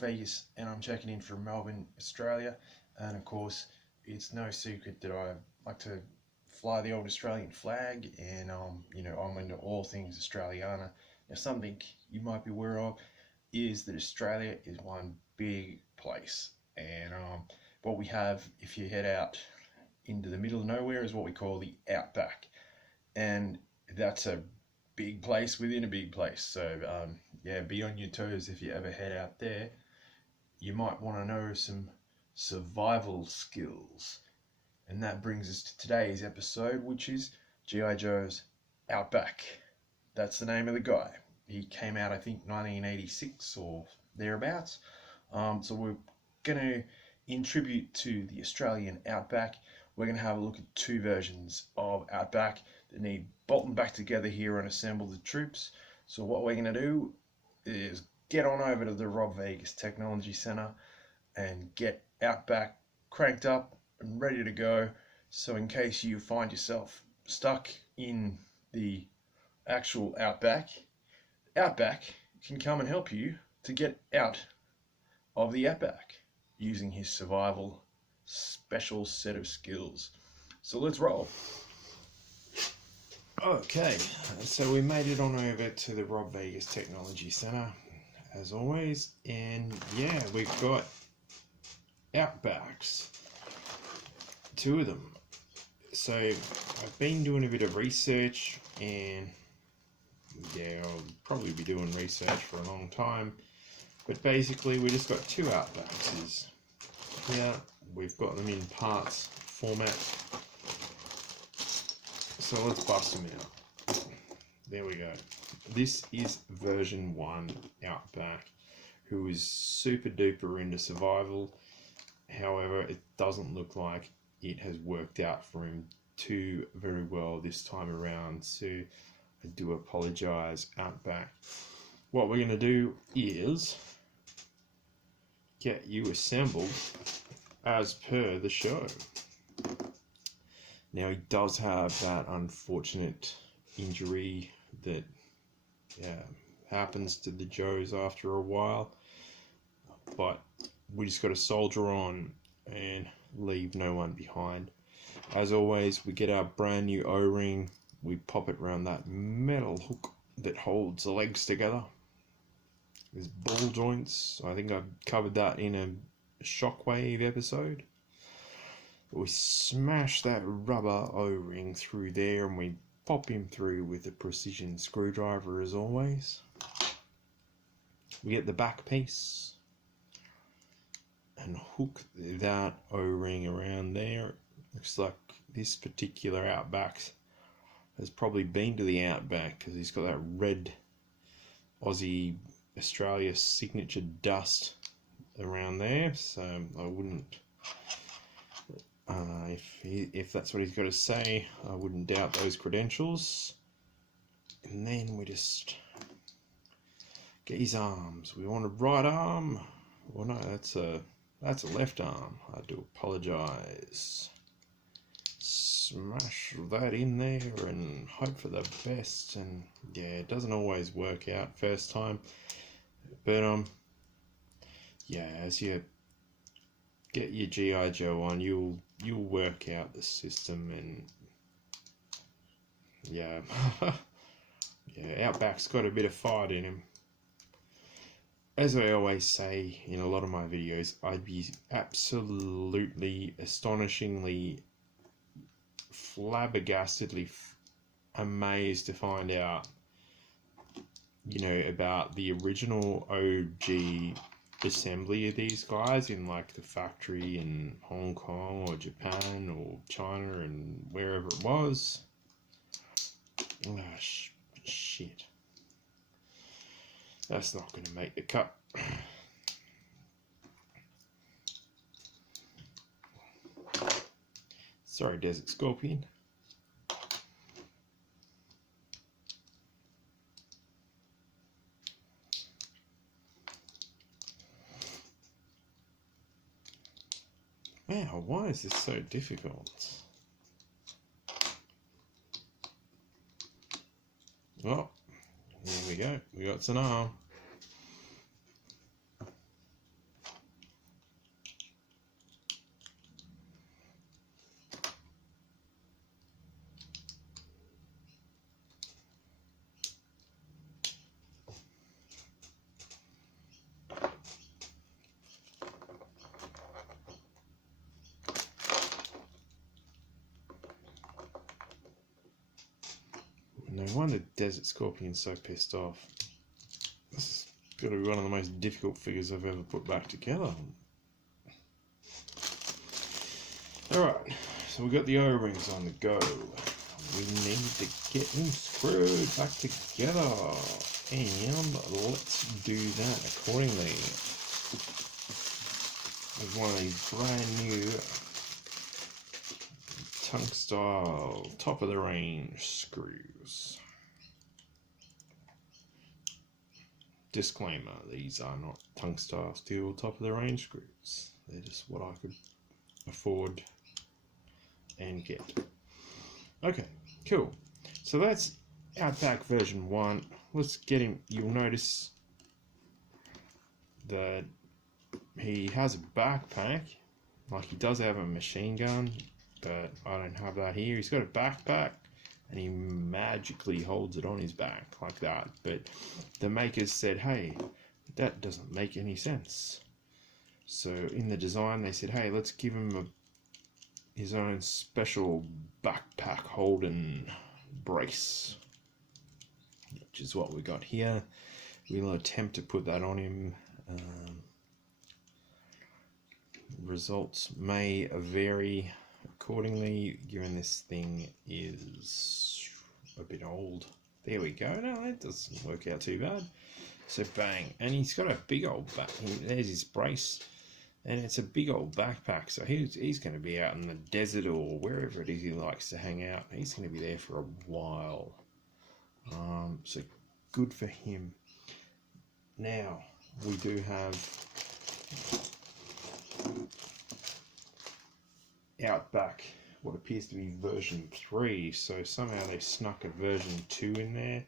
Rob Vegas, and I'm checking in from Melbourne, Australia. And of course, it's no secret that I like to fly the old Australian flag, and I'm into all things Australiana. Now, something you might be aware of is that Australia is one big place, and what we have, if you head out into the middle of nowhere, is what we call the outback, and that's a big place within a big place. So yeah, be on your toes if you ever head out there. You might want to know some survival skills, and that brings us to today's episode, which is G.I. Joe's Outback. That's the name of the guy. He came out, I think, 1986 or thereabouts. So we're going to, in tribute to the Australian Outback, we're going to have a look at two versions of Outback that need bolting back together here and assemble the troops. So what we're going to do is get on over to the Rob Vegas Technology Centre and get Outback cranked up and ready to go. So in case you find yourself stuck in the actual Outback, Outback can come and help you to get out of the Outback using his survival special set of skills. So let's roll. Okay, so we made it on over to the Rob Vegas Technology Centre, as always, and yeah, we've got Outbacks, two of them. So I've been doing a bit of research, and yeah, I'll probably be doing research for a long time, but basically we just got two Outbacks. Here we've got them in parts format. So let's bust them out. There we go. This is version 1 Outback, who is super duper into survival. However, it doesn't look like it has worked out for him too very well this time around. So I do apologize, Outback. What we're going to do is get you assembled as per the show. Now, he does have that unfortunate injury that happens to the Joes after a while, but we just got to soldier on and leave no one behind. As always, we get our brand new O-ring, we pop it around that metal hook that holds the legs together. There's ball joints. I think I covered that in a Shockwave episode. We smash that rubber O-ring through there, and we pop him through with a precision screwdriver as always. We get the back piece and hook that O-ring around there. Looks like this particular Outback has probably been to the Outback because he's got that red Aussie Australia signature dust around there, so I wouldn't if that's what he's got to say, I wouldn't doubt those credentials. And then we just get his arms. We want a right arm. Well, no, that's a left arm. I do apologise. Smash that in there and hope for the best. And yeah, it doesn't always work out first time, but yeah, as you get your G.I. Joe on, you'll work out the system, and yeah, yeah, Outback's got a bit of fight in him. As I always say in a lot of my videos, I'd be absolutely, astonishingly, flabbergastedly amazed to find out, about the original OG assembly of these guys in like the factory in Hong Kong or Japan or China and wherever it was. Oh, shit. That's not going to make the cut. Sorry, Desert Scorpion. Wow, why is this so difficult? Oh, here we go. We got an arm. No wonder Desert Scorpion's so pissed off. This has got to be one of the most difficult figures I've ever put back together. Alright, so we've got the O-rings on the go. We need to get them screwed back together. And let's do that accordingly. With one of these brand new tongue style top of the range screws. Disclaimer, these are not tongue style steel top of the range screws. They're just what I could afford and get. Okay, cool. So that's Outback version 1. Let's get him. You'll notice that he has a backpack. Like, he does have a machine gun, but I don't have that here. He's got a backpack and he magically holds it on his back like that. But the makers said, hey, that doesn't make any sense. So in the design they said, hey, let's give him his own special backpack holding brace, which is what we got here. We'll attempt to put that on him. Results may vary accordingly, given this thing is a bit old. There we go. No, that doesn't work out too bad. So bang, and he's got a big old back. There's his brace, and it's a big old backpack. So he's going to be out in the desert or wherever it is he likes to hang out. He's going to be there for a while. So good for him. Now we do have Outback, what appears to be version 3, so somehow they snuck a version 2 in there.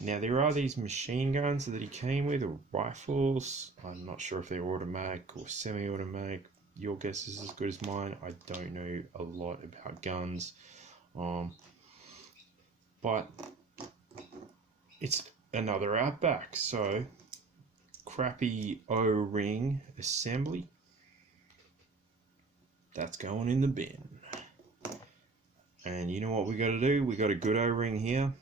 Now there are these machine guns that he came with, or rifles. I'm not sure if they're automatic or semi-automatic. Your guess is as good as mine. I don't know a lot about guns, but it's another Outback, so crappy O-ring assembly. That's going in the bin. And you know what we got to do? We got a good O-ring here.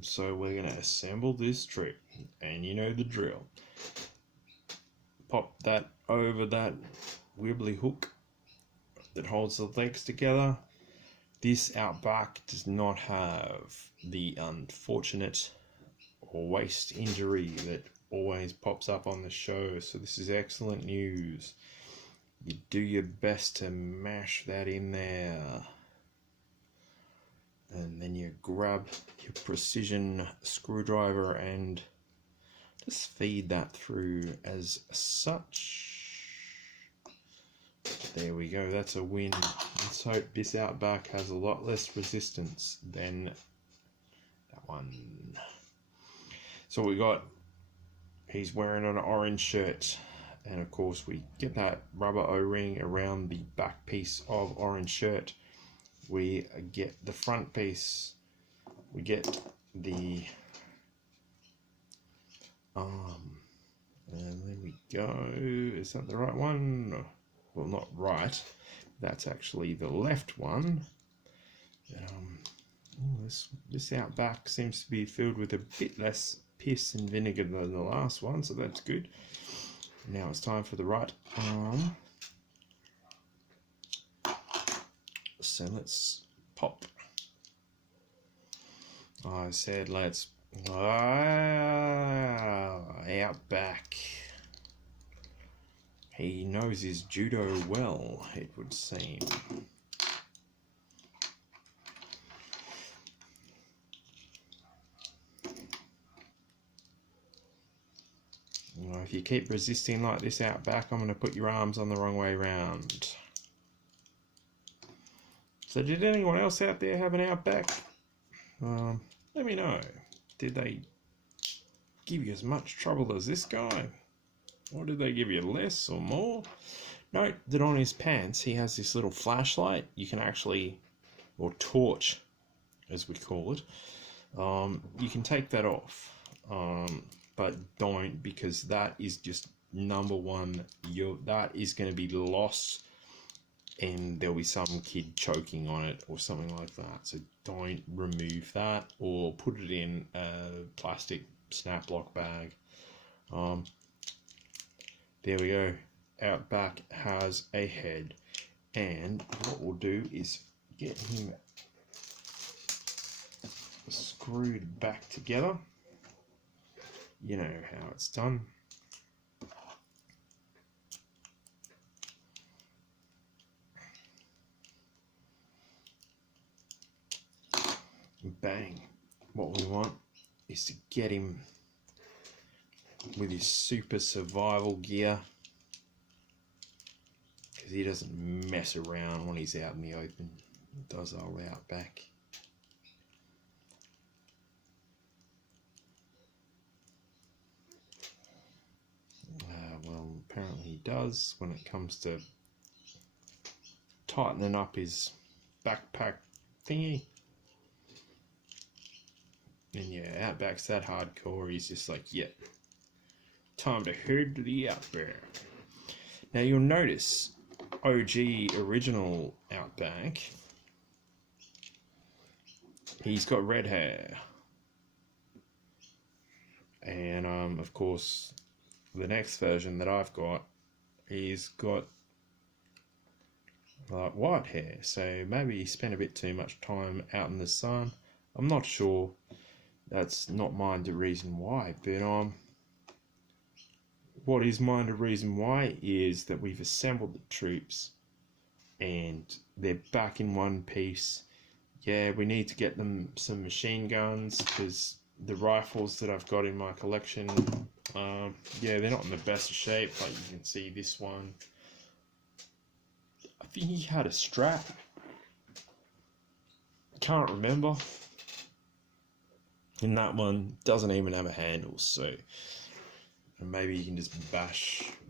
So we're going to assemble this trip. And you know the drill. Pop that over that wibbly hook that holds the legs together. This Outback does not have the unfortunate or waist injury that always pops up on the show. So this is excellent news. You do your best to mash that in there, and then you grab your precision screwdriver and just feed that through as such. There we go, that's a win. Let's hope this Outback has a lot less resistance than that one. So we got, he's wearing an orange shirt. And of course we get that rubber O-ring around the back piece of orange shirt. We get the front piece. We get the and there we go. Is that the right one? Well, not right. That's actually the left one. This Outback seems to be filled with a bit less piss and vinegar than the last one, so that's good. Now it's time for the right arm. So let's pop. I said let's Outback. He knows his judo well, it would seem. If you keep resisting like this Outback, I'm going to put your arms on the wrong way round. So did anyone else out there have an Outback? Let me know. Did they give you as much trouble as this guy? Or did they give you less or more? Note that on his pants he has this little flashlight. You can actually, or torch as we call it, you can take that off. But don't, because that is just number one. That is going to be lost and there'll be some kid choking on it or something like that. So don't remove that or put it in a plastic snap lock bag. There we go. Outback has a head, and what we'll do is get him screwed back together. You know how it's done. Bang. What we want is to get him with his super survival gear, because he doesn't mess around when he's out in the open. He does old Outback. Well, apparently he does when it comes to tightening up his backpack thingy. And yeah, Outback's that hardcore, he's just like, yeah, time to head to the Outback. Now you'll notice OG original Outback, he's got red hair. And of course, the next version that I've got, he's got white hair. So maybe he spent a bit too much time out in the sun. I'm not sure. That's not mind the reason why, but what is mind the reason why is that we've assembled the troops and they're back in one piece. Yeah, we need to get them some machine guns, because the rifles that I've got in my collection, yeah, they're not in the best of shape. Like you can see this one, I think he had a strap, can't remember. And that one doesn't even have a handle, so maybe you can just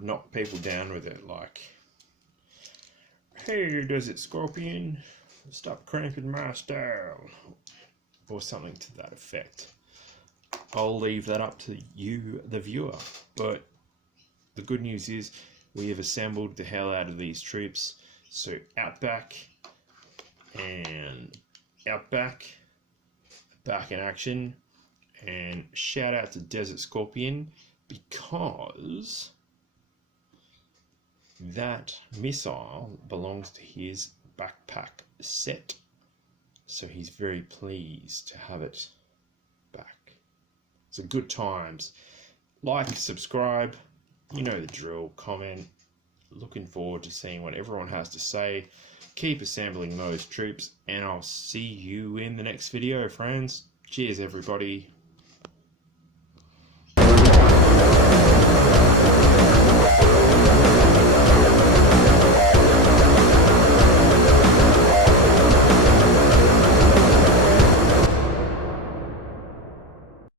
knock people down with it, like, hey, Desert Scorpion, stop cramping my style, or something to that effect. I'll leave that up to you, the viewer. But the good news is we have assembled the hell out of these troops. So Outback and Outback back in action, and shout out to Desert Scorpion, because that missile belongs to his backpack set, so he's very pleased to have it back. So good times. Like, subscribe, you know the drill, comment. Looking forward to seeing what everyone has to say. Keep assembling those troops, and I'll see you in the next video, friends. Cheers, everybody.